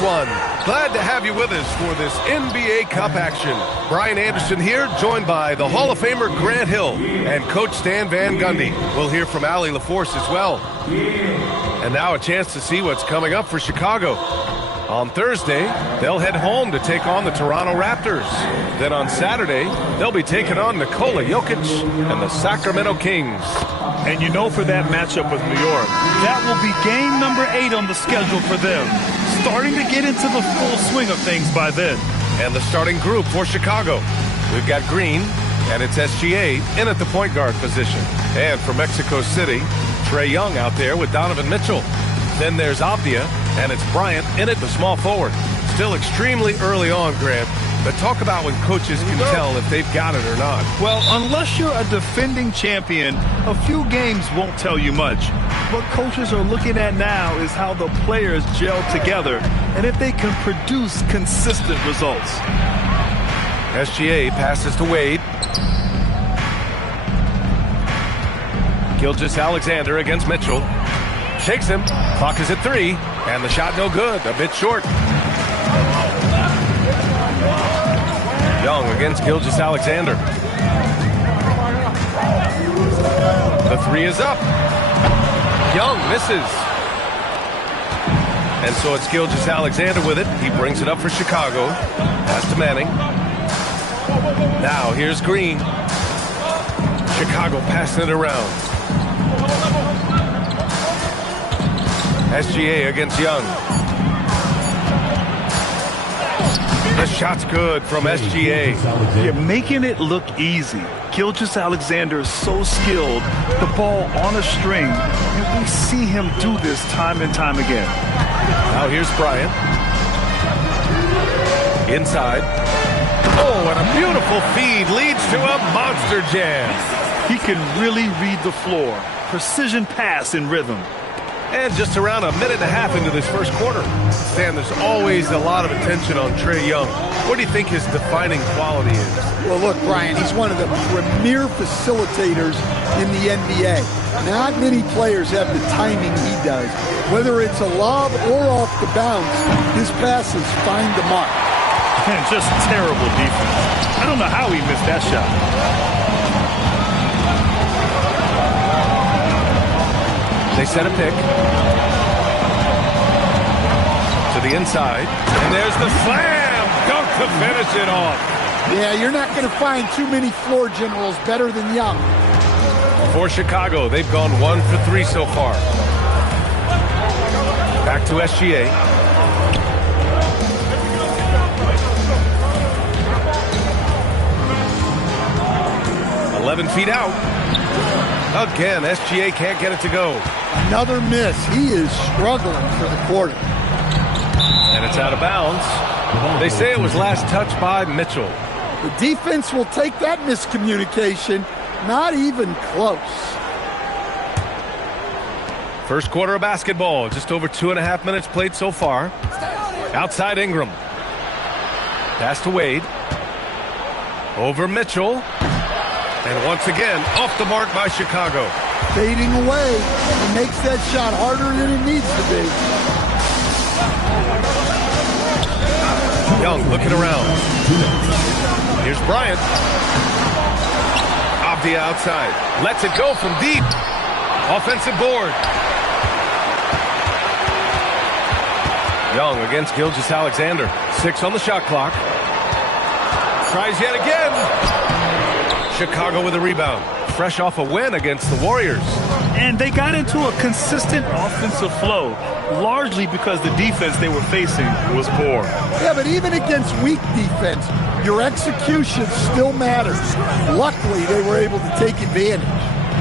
everyone. Glad to have you with us for this NBA Cup action. Brian Anderson here, joined by the Hall of Famer Grant Hill and Coach Stan Van Gundy. We'll hear from Allie LaForce as well. And now a chance to see what's coming up for Chicago. On Thursday, they'll head home to take on the Toronto Raptors. Then on Saturday, they'll be taking on Nikola Jokic and the Sacramento Kings. And you know, for that matchup with New York, that will be game number 8 on the schedule for them. Starting to get into the full swing of things by then. And the starting group for Chicago. We've got Green, and it's SGA in at the point guard position. And for Mexico City, Trae Young out there with Donovan Mitchell. Then there's Avdia, and it's Bryant in at the small forward. Still extremely early on, Grant, but talk about when coaches can tell if they've got it or not. Well, unless you're a defending champion, a few games won't tell you much. What coaches are looking at now is how the players gel together and if they can produce consistent results. SGA passes to Wade. Gilgeous-Alexander against Mitchell. Shakes him. Clock is at 3. And the shot no good. A bit short. Young against Gilgeous-Alexander. The 3 is up. Young misses. And so it's Gilgeous-Alexander with it. He brings it up for Chicago. Pass to Manning. Now here's Green. Chicago passing it around. SGA against Young. The shot's good from SGA. You're making it look easy. Gilgeous-Alexander is so skilled, the ball on a string, and we see him do this time and time again. Now here's Bryant. Inside. Oh, and a beautiful feed leads to a monster jam. He can really read the floor. Precision pass in rhythm. And just around a minute and a half into this first quarter. Stan, there's always a lot of attention on Trae Young. What do you think his defining quality is? Well, look, Brian, he's one of the premier facilitators in the NBA. Not many players have the timing he does. Whether it's a lob or off the bounce, his passes find the mark. And just terrible defense. I don't know how he missed that shot. They set a pick. To the inside. And there's the slam. Dunk to finish it off. Yeah, you're not going to find too many floor generals better than Young. For Chicago, they've gone 1 for 3 so far. Back to SGA. feet out. Again, SGA can't get it to go. Another miss. He is struggling for the quarter. And it's out of bounds. They say it was last touched by Mitchell. The defense will take that miscommunication. Not even close. First quarter of basketball. Just over 2.5 minutes played so far. Outside Ingram. Pass to Wade. Over Mitchell. And once again, off the mark by Chicago. Fading away. He makes that shot harder than it needs to be. Young looking around. Here's Bryant. Avdia outside. Lets it go from deep. Offensive board. Young against Gilgeous-Alexander. 6 on the shot clock. Tries yet again. Chicago with a rebound. Fresh off a win against the Warriors. And they got into a consistent offensive flow, largely because the defense they were facing was poor. Yeah, but even against weak defense, your execution still matters. Luckily, they were able to take advantage.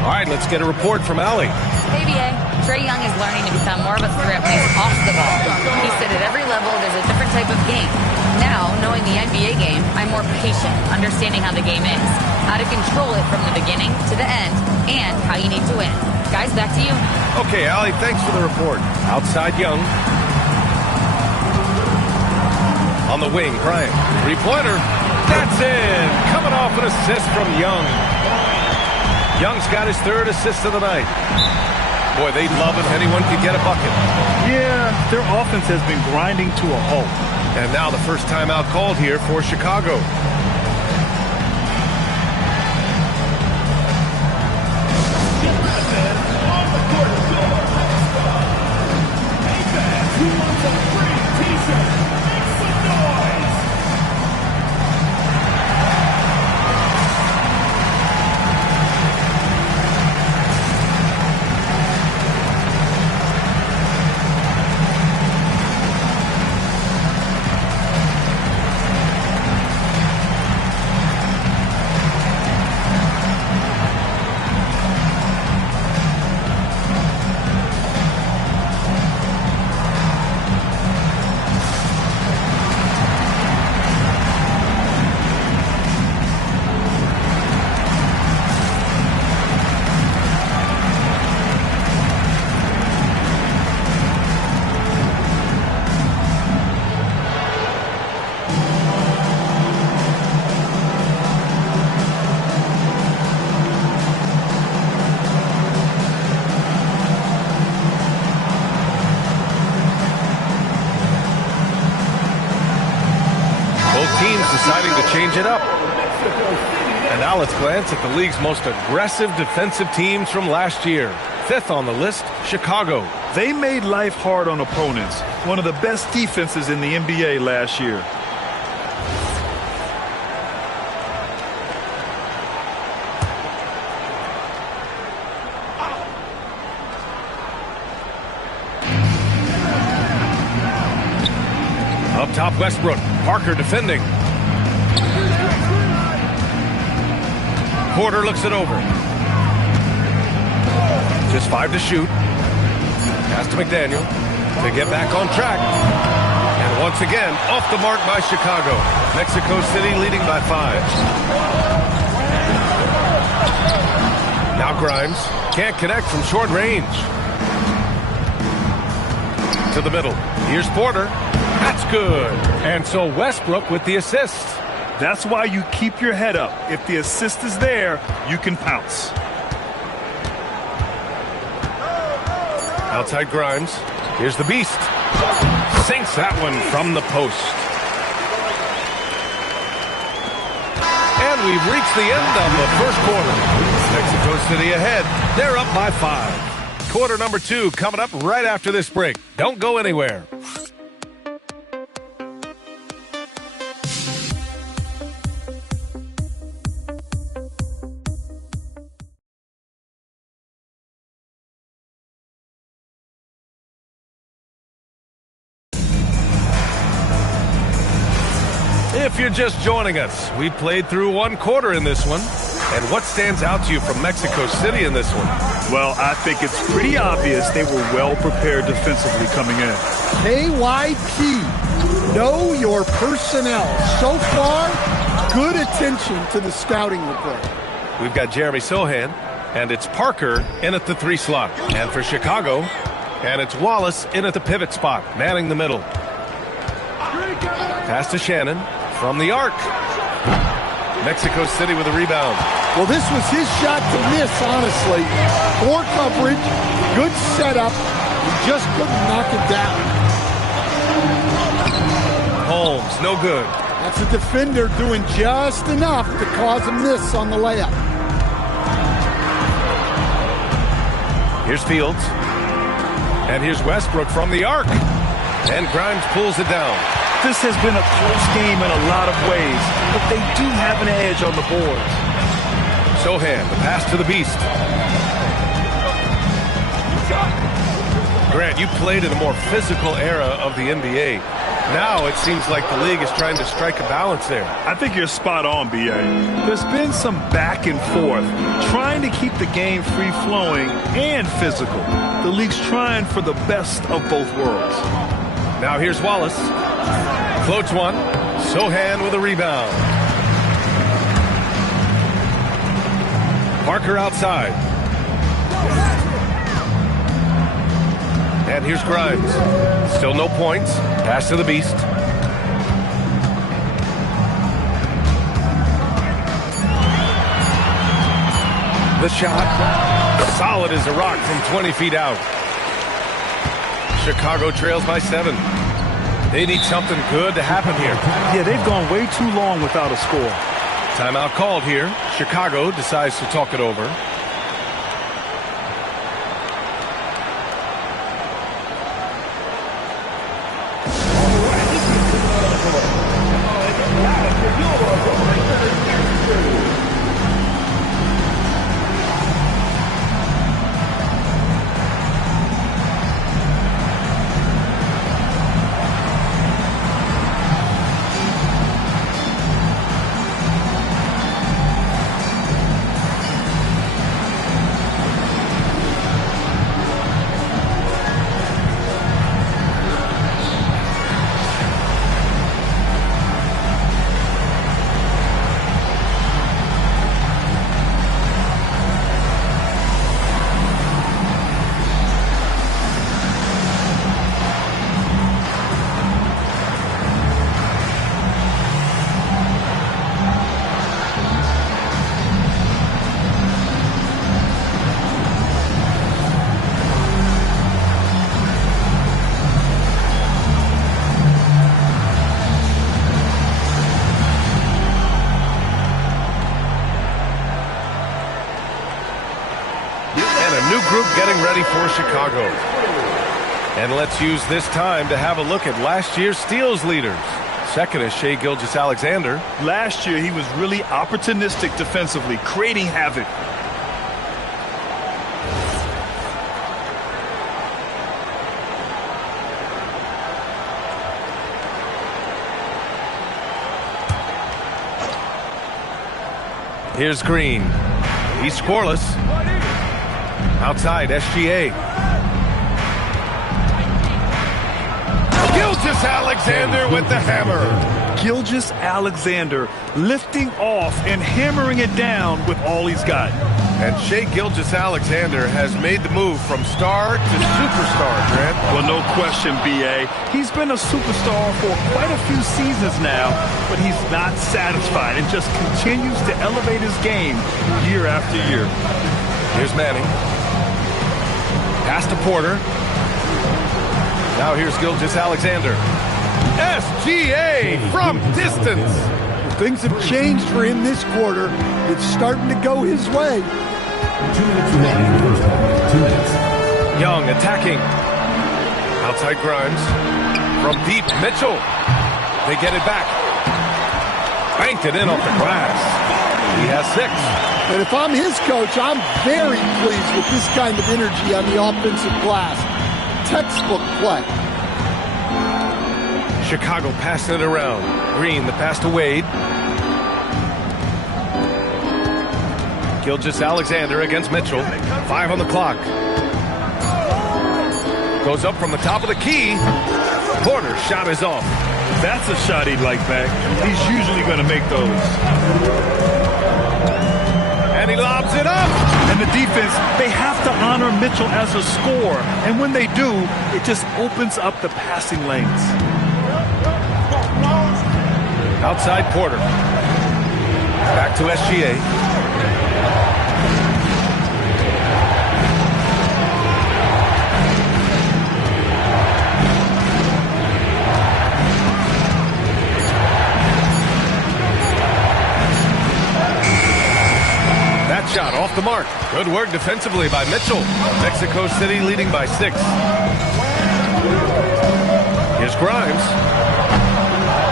All right, let's get a report from Allie. ABA, Trae Young is learning to become more of a threat when he's off the ball. He said at every level there's a different type of game. Now, knowing the NBA game, I'm more patient, understanding how the game is, how to control it from the beginning to the end, and how you need to win. Guys, back to you. Okay, Allie, thanks for the report. Outside Young. On the wing, Bryant. Three-pointer. That's in. Coming off an assist from Young. Young's got his 3rd assist of the night. Boy, they'd love if anyone could get a bucket. Yeah, their offense has been grinding to a halt. And now the first timeout called here for Chicago. Deciding to change it up. And now let's glance at the league's most aggressive defensive teams from last year. Fifth on the list, Chicago. They made life hard on opponents. One of the best defenses in the NBA last year. Up top, Westbrook. Parker defending. Porter looks it over. Just 5 to shoot. Pass to McDaniel to get back on track. And once again, off the mark by Chicago. Mexico City leading by 5. Now Grimes can't connect from short range. To the middle. Here's Porter. That's good. And so Westbrook with the assist. That's why you keep your head up. If the assist is there, you can pounce. Outside Grimes. Here's the beast. Sinks that one from the post. And we've reached the end of the first quarter. Mexico City ahead. They're up by 5. Quarter number 2 coming up right after this break. Don't go anywhere. If you're just joining us, we played through one quarter in this one. And what stands out to you from Mexico City in this one? Well, I think it's pretty obvious they were well prepared defensively coming in. KYP, know your personnel. So far, good attention to the scouting report. We've got Jeremy Sohan, and it's Parker in at the 3 slot. And for Chicago, and it's Wallace in at the pivot spot, manning the middle. Pass to Shannon from the arc. Mexico City with a rebound. Well, this was his shot to miss, honestly. Poor coverage, good setup. He just couldn't knock it down. Holmes, no good. That's a defender doing just enough to cause a miss on the layup. Here's Fields. And here's Westbrook from the arc. And Grimes pulls it down. This has been a close game in a lot of ways, but they do have an edge on the boards. Sohan, the pass to the beast. Grant, you played in a more physical era of the NBA. Now it seems like the league is trying to strike a balance there. I think you're spot on, B.A. There's been some back and forth, trying to keep the game free-flowing and physical. The league's trying for the best of both worlds. Now here's Wallace. Floats one. Sohan with a rebound. Parker outside. And here's Grimes. Still no points. Pass to the beast. The shot. Solid as a rock from 20 feet out. Chicago trails by 7. They need something good to happen here. Yeah, they've gone way too long without a score. Timeout called here. Chicago decides to talk it over. Group getting ready for Chicago. And let's use this time to have a look at last year's steals leaders. Second is Shai Gilgeous-Alexander. Last year, he was really opportunistic defensively, creating havoc. Here's Green. He's scoreless. Outside, SGA. Gilgeous-Alexander with the hammer. Gilgeous-Alexander lifting off and hammering it down with all he's got. And Shai Gilgeous-Alexander has made the move from star to superstar, Grant. Well, no question, B.A. He's been a superstar for quite a few seasons now, but he's not satisfied and just continues to elevate his game year after year. Here's Manning. Pass to Porter. Now here's Gilgeous-Alexander. SGA from distance. Things have changed for him this quarter. It's starting to go his way. 2 minutes remaining in the first half. 2 minutes. Young attacking. Outside Grimes. From deep, Mitchell. They get it back. Banked it in off the glass. He has 6. And if I'm his coach, I'm very pleased with this kind of energy on the offensive glass. Textbook play. Chicago passing it around. Green, the pass to Wade. Gilgeous-Alexander against Mitchell. 5 on the clock. Goes up from the top of the key. Porter's shot is off. That's a shot he'd like back. He's usually going to make those. And he lobs it up. And the defense, they have to honor Mitchell as a scorer. And when they do, it just opens up the passing lanes. Outside Porter. Back to SGA. That shot off the mark. Good work defensively by Mitchell. Mexico City leading by 6. Here's Grimes.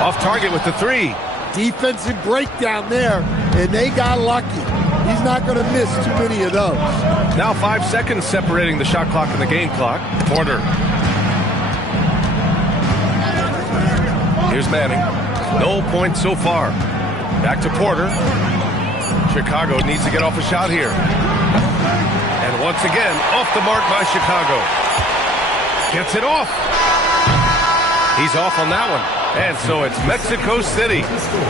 Off target with the 3. Defensive breakdown there, and they got lucky. He's not going to miss too many of those. Now 5 seconds separating the shot clock and the game clock. Porter. Here's Manning. No points so far. Back to Porter. Chicago needs to get off a shot here. And once again, off the mark by Chicago. Gets it off. He's off on that one. And so it's Mexico City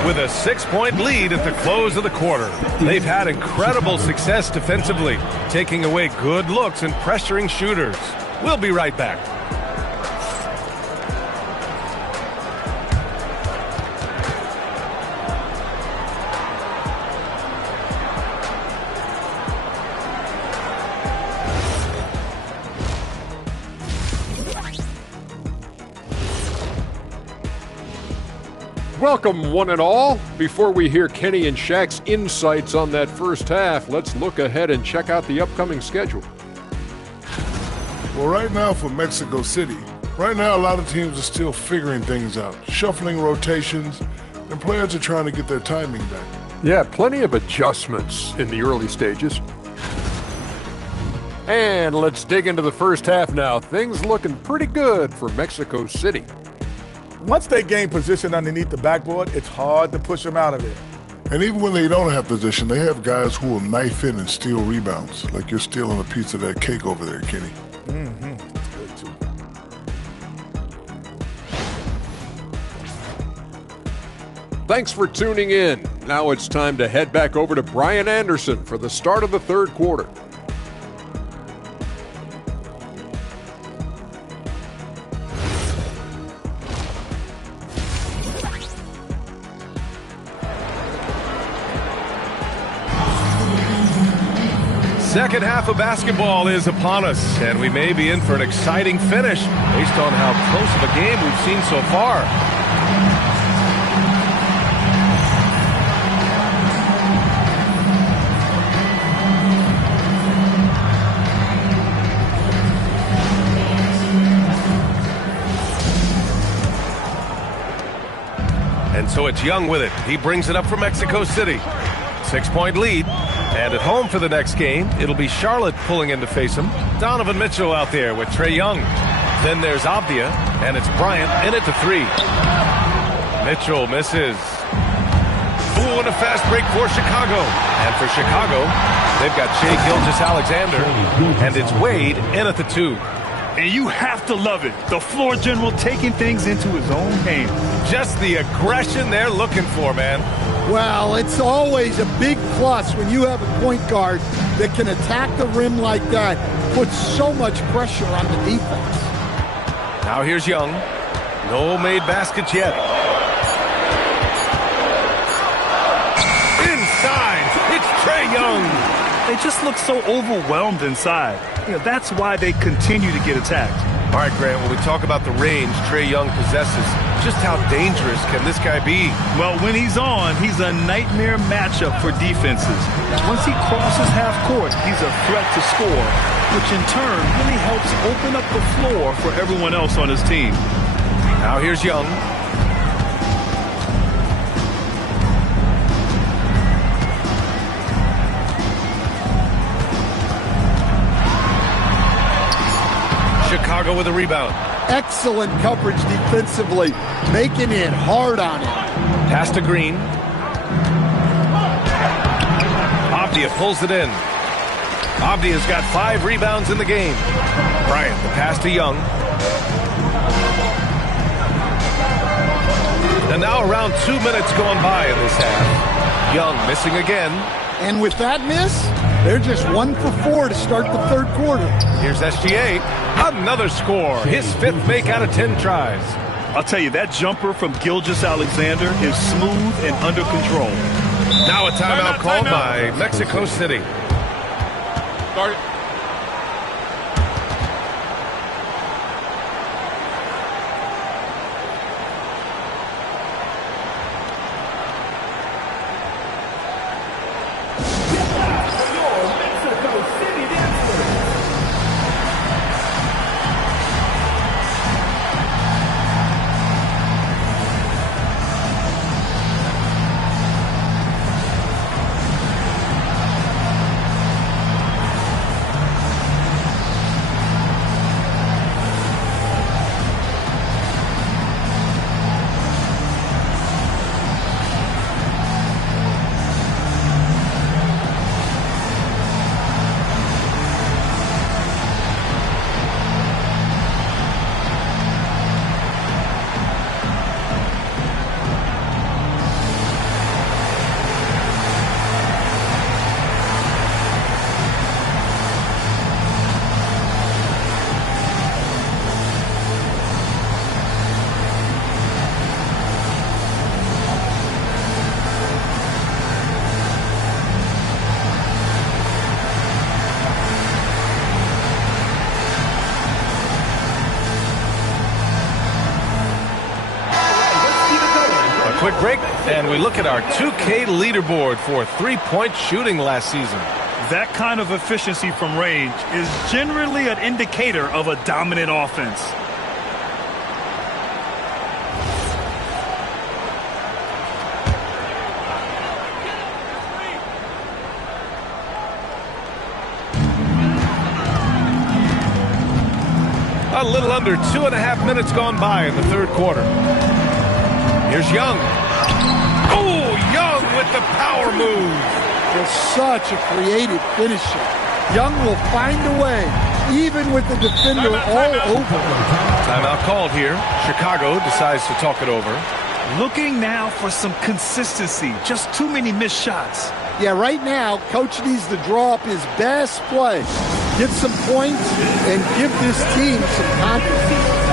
with a 6-point lead at the close of the quarter. They've had incredible success defensively, taking away good looks and pressuring shooters. We'll be right back. Welcome, one and all. Before we hear Kenny and Shaq's insights on that first half, let's look ahead and check out the upcoming schedule. Well, right now for Mexico City, right now a lot of teams are still figuring things out, shuffling rotations, and players are trying to get their timing back. Yeah, plenty of adjustments in the early stages. And let's dig into the first half now. Things looking pretty good for Mexico City. Once they gain position underneath the backboard, it's hard to push them out of it. And even when they don't have position, they have guys who will knife in and steal rebounds, like you're stealing a piece of that cake over there, Kenny. That's good, too. Thanks for tuning in. Now it's time to head back over to Brian Anderson for the start of the third quarter. Second half of basketball is upon us, and we may be in for an exciting finish based on how close of a game we've seen so far. And so it's Young with it. He brings it up for Mexico City. 6-point lead. And at home for the next game, it'll be Charlotte pulling in to face him. Donovan Mitchell out there with Trae Young. Then there's Avdia, and it's Bryant in it to three. Mitchell misses. Ooh, and a fast break for Chicago. And for Chicago, they've got Shai Gilgeous-Alexander, and it's Wade in at the two. And you have to love it. The floor general taking things into his own hands. Just the aggression they're looking for, man. Well, it's always a big plus when you have a point guard that can attack the rim like that, puts so much pressure on the defense. Now here's Young. No made baskets yet. Inside, it's Trae Young. They just look so overwhelmed inside. That's why they continue to get attacked. All right, Grant, when we talk about the range Trae Young possesses, just how dangerous can this guy be? Well, when he's on, he's a nightmare matchup for defenses. Once he crosses half court, he's a threat to score, which in turn really helps open up the floor for everyone else on his team. Now here's Young. Chicago with a rebound. Excellent coverage defensively, making it hard on him. Pass to Green. Avdia pulls it in. Avdia's got 5 rebounds in the game. Bryant, the pass to Young. And now around 2 minutes going by in this half. Young missing again. And with that miss, they're just 1 for 4 to start the third quarter. Here's SGA. Another score. His 5th make out of 10 tries. I'll tell you, that jumper from Gilgeous-Alexander is smooth and under control. Now a timeout called by Mexico City. Start it. quick break, and we look at our 2K leaderboard for three-point shooting last season. That kind of efficiency from range is generally an indicator of a dominant offense. A little under 2.5 minutes gone by in the third quarter. Here's Young. Oh, Young with the power move. It's such a creative finisher. Young will find a way, even with the defender all over him. Timeout called here. Chicago decides to talk it over. Looking now for some consistency. Just too many missed shots. Yeah, right now, Coach needs to draw up his best play, get some points, and give this team some confidence.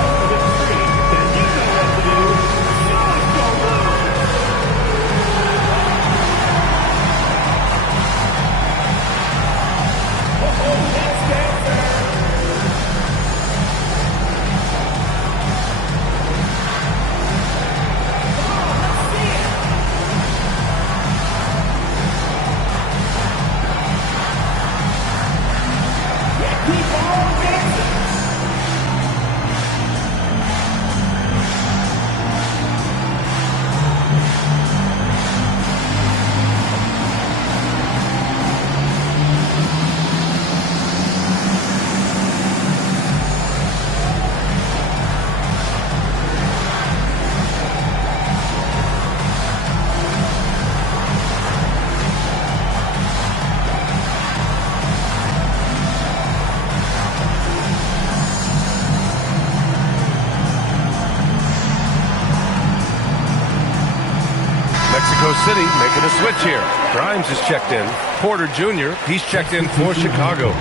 Mexico City making a switch here. Grimes is checked in. Porter Jr., he's checked in for Chicago.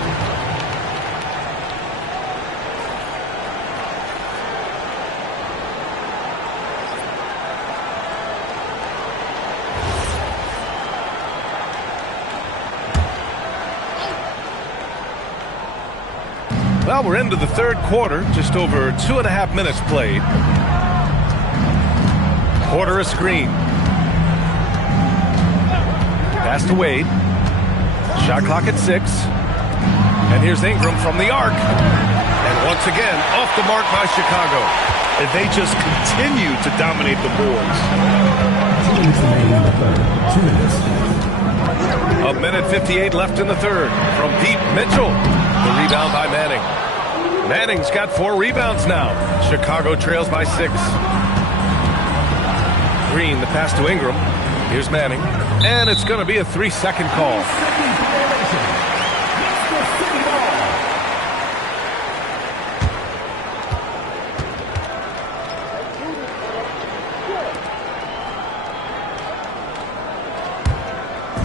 Well, we're into the third quarter, just over 2.5 minutes played. Porter a screen. Pass to Wade. Shot clock at 6. And here's Ingram from the arc. And once again, off the mark by Chicago. And they just continue to dominate the boards. 2 minutes remaining in the third. 2 minutes. A minute 58 left in the third. From deep, Mitchell. The rebound by Manning. Manning's got 4 rebounds now. Chicago trails by 6. Green, the pass to Ingram. Here's Manning. And it's going to be a 3-second call.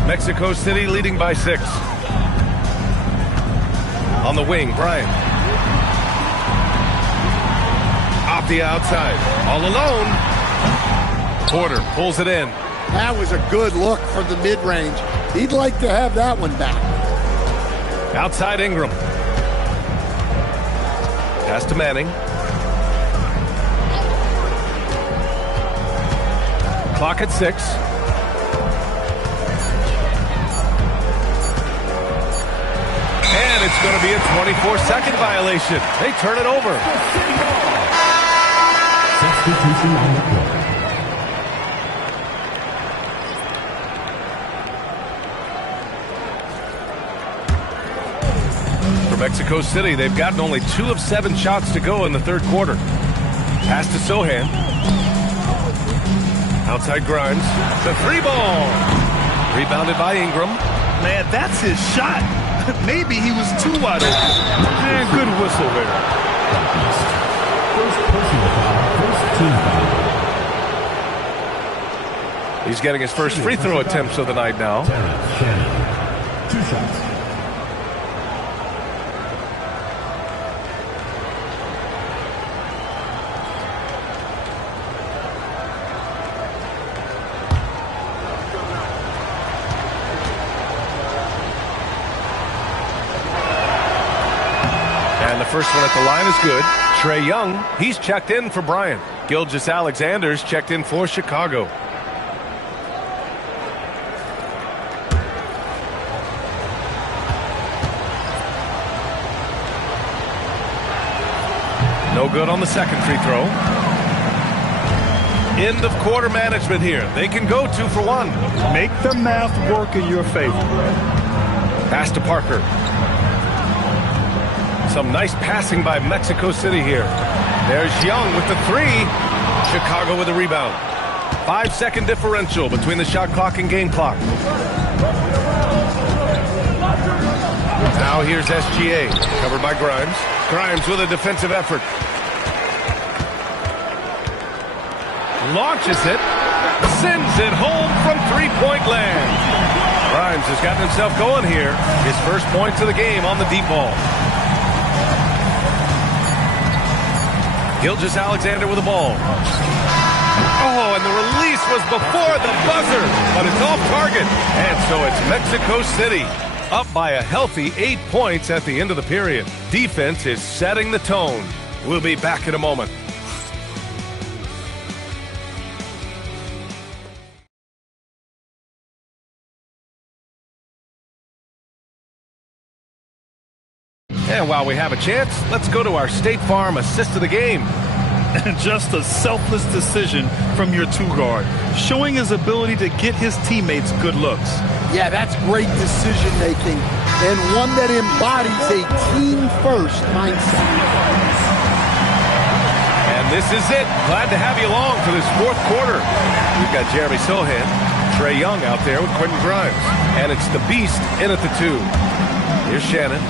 Mexico City leading by 6. On the wing, Bryant. Off the outside. All alone. Porter pulls it in. That was a good look from the mid-range. He'd like to have that one back. Outside Ingram. Pass to Manning. Clock at 6. And it's going to be a 24-second violation. They turn it over. Substitution on the court. Mexico City, they've gotten only 2 of 7 shots to go in the third quarter. Pass to Sohan. Outside Grimes. The 3 ball. Rebounded by Ingram. Man, that's his shot. Maybe he was too wide open. Man, good whistle there. First personal foul. First team foul. He's getting his first free throw attempts of the night now. Shannon. 2 shots. First one at the line is good. Trae Young, he's checked in for Bryant. Gilgeous-Alexander's checked in for Chicago. No good on the second free throw. End of quarter management here. They can go 2 for 1. Make the math work in your favor. Pass to Parker. Some nice passing by Mexico City here. There's Young with the 3. Chicago with the rebound. 5-second differential between the shot clock and game clock. Now here's SGA, covered by Grimes. Grimes with a defensive effort. Launches it, sends it home from three-point land. Grimes has gotten himself going here. His first points of the game on the deep ball. Gilgeous-Alexander with the ball. Oh, and the release was before the buzzer, but it's off target. And so it's Mexico City, up by a healthy 8 points at the end of the period. Defense is setting the tone. We'll be back in a moment. And while we have a chance, let's go to our State Farm assist of the game. And just a selfless decision from your 2-guard, showing his ability to get his teammates good looks. Yeah, that's great decision-making, and one that embodies a team-first mindset. And this is it. Glad to have you along for this fourth quarter. We've got Jeremy Sohan, Trae Young out there with Quentin Grimes. And it's the Beast in at the 2. Here's Shannon.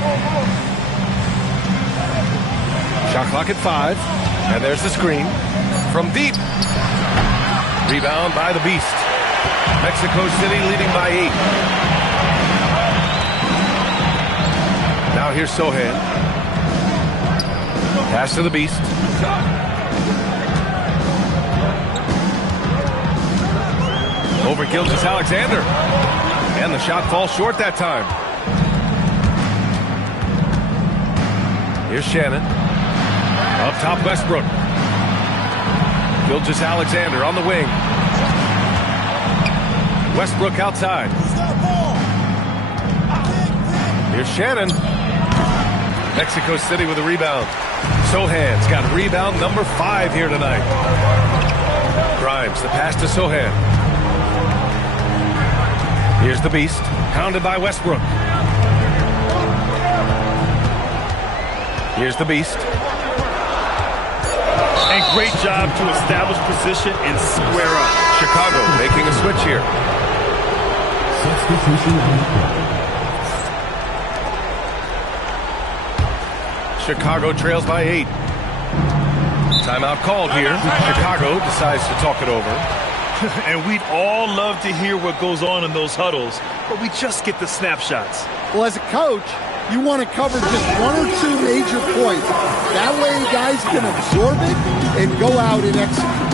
Shot clock at 5. And there's the screen from deep. Rebound by the Beast. Mexico City leading by 8. Now here's Sohan. Pass to the Beast. Over Gilgeous-Alexander. And the shot falls short that time. Here's Shannon. Up top, Westbrook. Gilgeous-Alexander on the wing. Westbrook outside. Here's Shannon. Mexico City with a rebound. Sohan's got rebound number 5 here tonight. Grimes, the pass to Sohan. Here's the Beast, pounded by Westbrook. Here's the Beast. And great job to establish position and square up. Chicago making a switch here. Substitution on the court. Chicago trails by 8. Timeout called here. Chicago decides to talk it over. And we'd all love to hear what goes on in those huddles, but we just get the snapshots. Well, as a coach, you want to cover just 1 or 2 major points. That way guys can absorb it and go out and execute.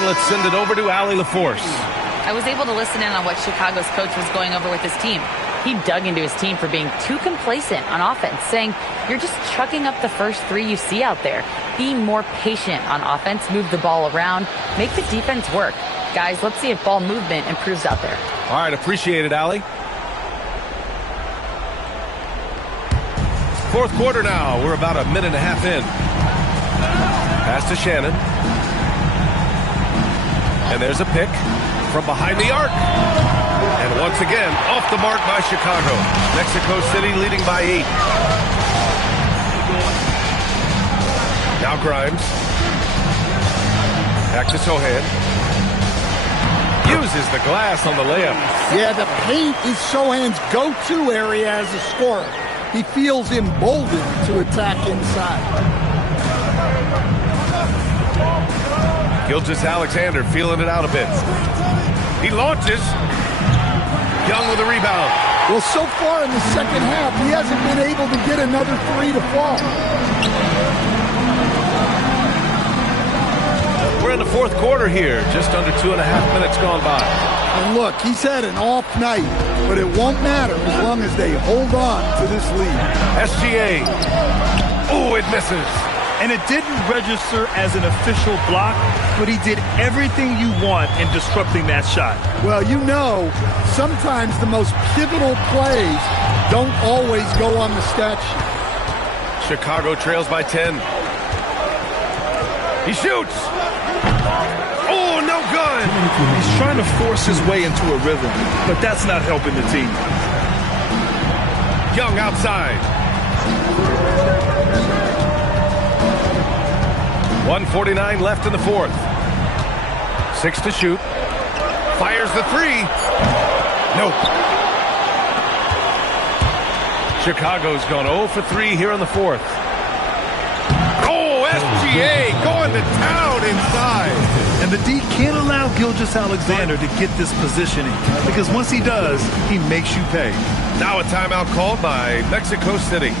Let's send it over to Allie LaForce. I was able to listen in on what Chicago's coach was going over with his team. He dug into his team for being too complacent on offense, saying, you're just chucking up the first 3 you see out there. Be more patient on offense, move the ball around, make the defense work. Guys, let's see if ball movement improves out there. All right, appreciate it, Allie. Fourth quarter now. We're about a minute and a half in. Pass to Shannon. And there's a pick from behind the arc. And And once again, off the mark by Chicago. Mexico City leading by 8. Now Grimes. Back to Sohan. Uses the glass on the layup. Yeah, the paint is Sohan's go-to area as a scorer. He feels emboldened to attack inside. Gilgeous-Alexander feeling it out a bit. He launches. Young with a rebound. Well, so far in the second half, he hasn't been able to get another three to fall. We're in the fourth quarter here. Just under 2.5 minutes gone by. And look, he's had an off night, but it won't matter as long as they hold on to this lead. SGA. Oh, it misses. And it didn't register as an official block, but he did everything you want in disrupting that shot. Well, you know, sometimes the most pivotal plays don't always go on the stat sheet. Chicago trails by 10. He shoots. Oh, no good. He's trying to force his way into a rhythm, but that's not helping the team. Young outside. 1:49 left in the fourth. 6 to shoot. Fires the three. Nope. Chicago's gone 0 for 3 here in the fourth. Oh, SGA going to town inside. And the D can't allow Gilgeous-Alexander to get this positioning, because once he does, he makes you pay. Now a timeout called by Mexico City.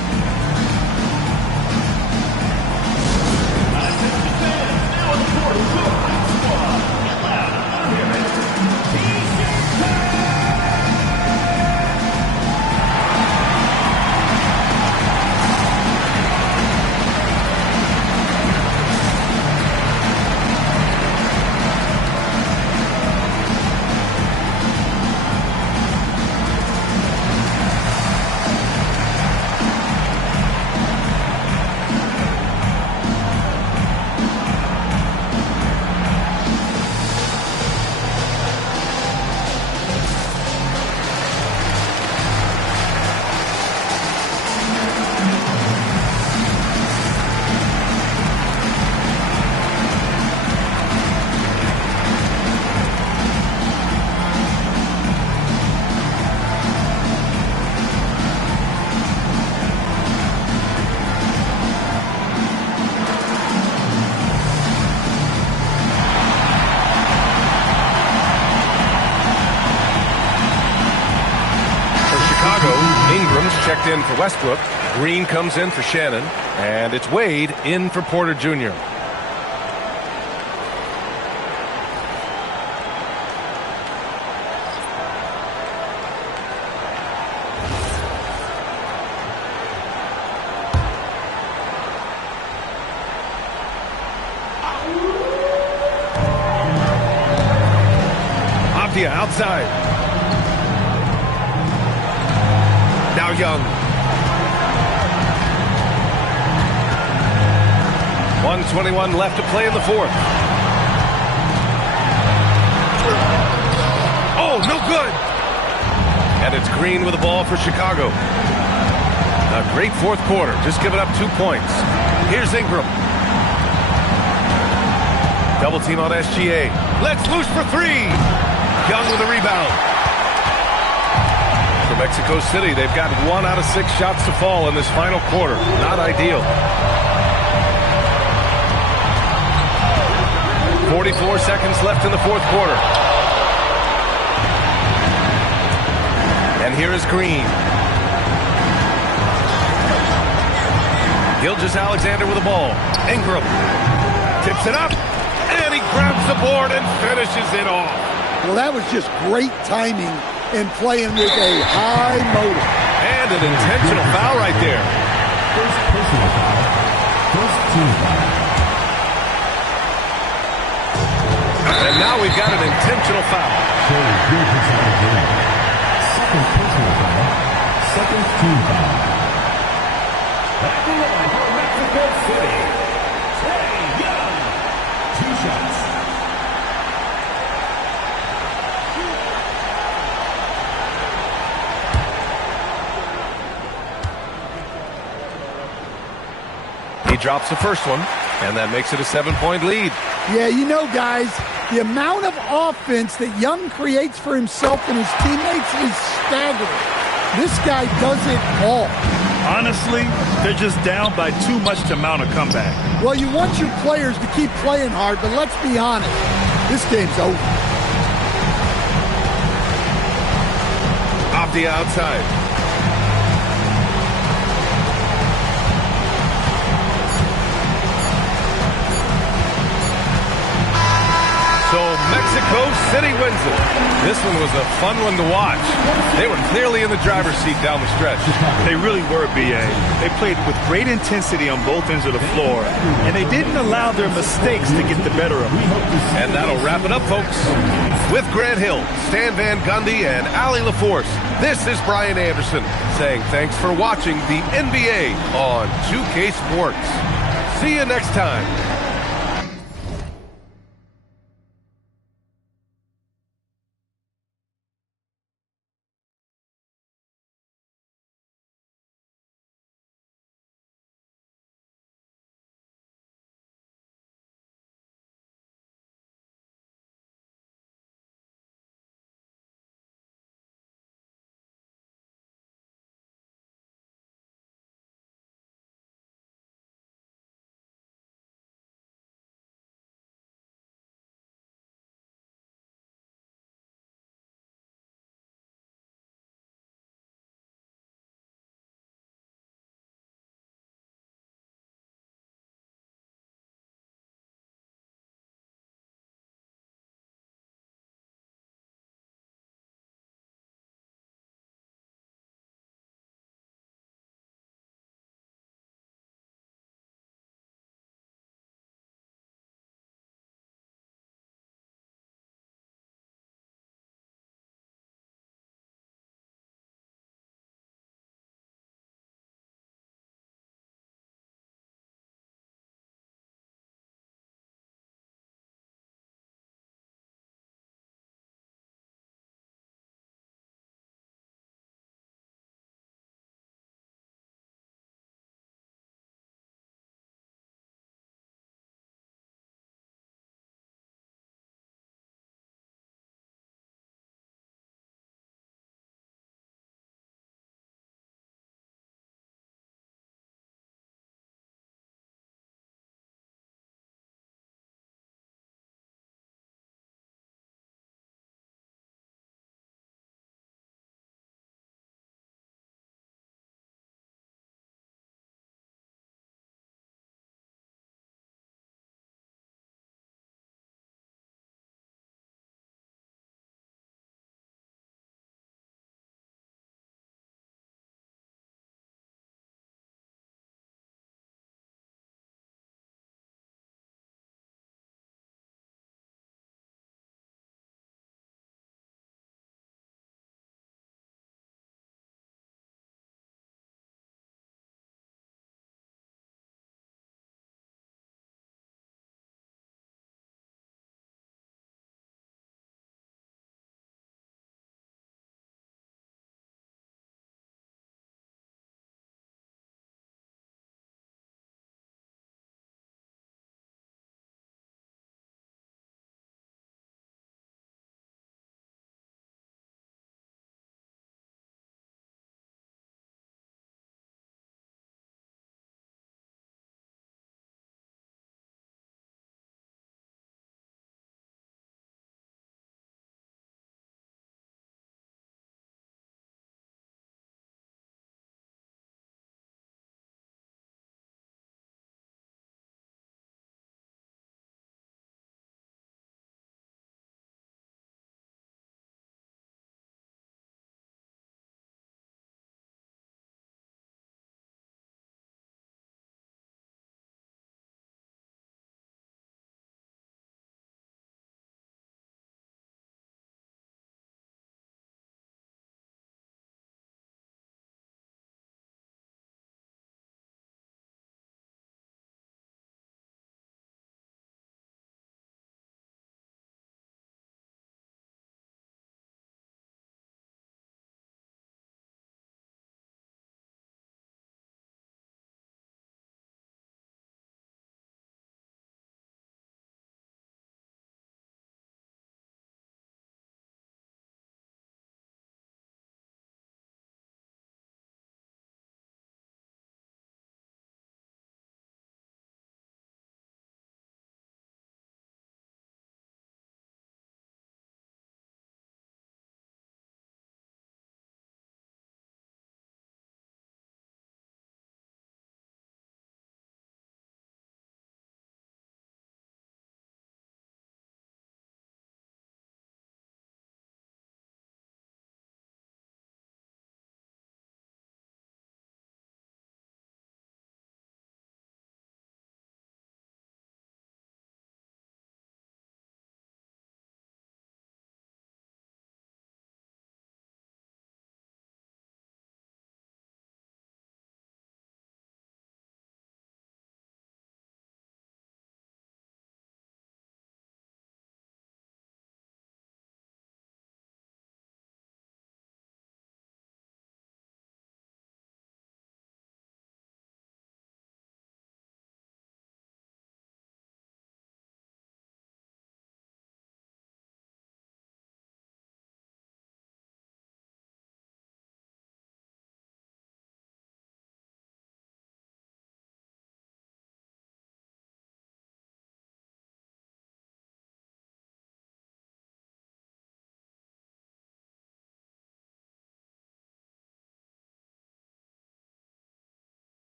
Checked in for Westbrook. Green comes in for Shannon. And it's Wade in for Porter Jr. Abdia outside. Now Young. 1:21 left to play in the fourth. Oh, no good. And it's Green with the ball for Chicago. A great fourth quarter. Just giving up 2 points. Here's Ingram. Double team on SGA. Let's loose for three. Young with a rebound. For Mexico City, they've got 1 out of 6 shots to fall in this final quarter. Not ideal. 44 seconds left in the fourth quarter. And here is Green. Gilgeous-Alexander with the ball. Ingram tips it up, and he grabs the board and finishes it off. Well, that was just great timing and playing with a high motor. And an intentional foul right there. First personal foul. First team foul. And now we've got an intentional foul. Second personal foul. Second team foul. Back to line for Mexico City. Trae Young. 2 shots. drops the first one, and that makes it a 7-point lead. Yeah, you know, guys, the amount of offense that Young creates for himself and his teammates is staggering. This guy does it all. Honestly, they're just down by too much to mount a comeback. Well, you want your players to keep playing hard, but let's be honest, this game's over. Off the outside. So Mexico City wins it. This one was a fun one to watch. They were clearly in the driver's seat down the stretch. They really were, B.A. They played with great intensity on both ends of the floor, and they didn't allow their mistakes to get the better of them. And that'll wrap it up, folks. With Grant Hill, Stan Van Gundy, and Allie LaForce, this is Brian Anderson saying thanks for watching the NBA on 2K Sports. See you next time.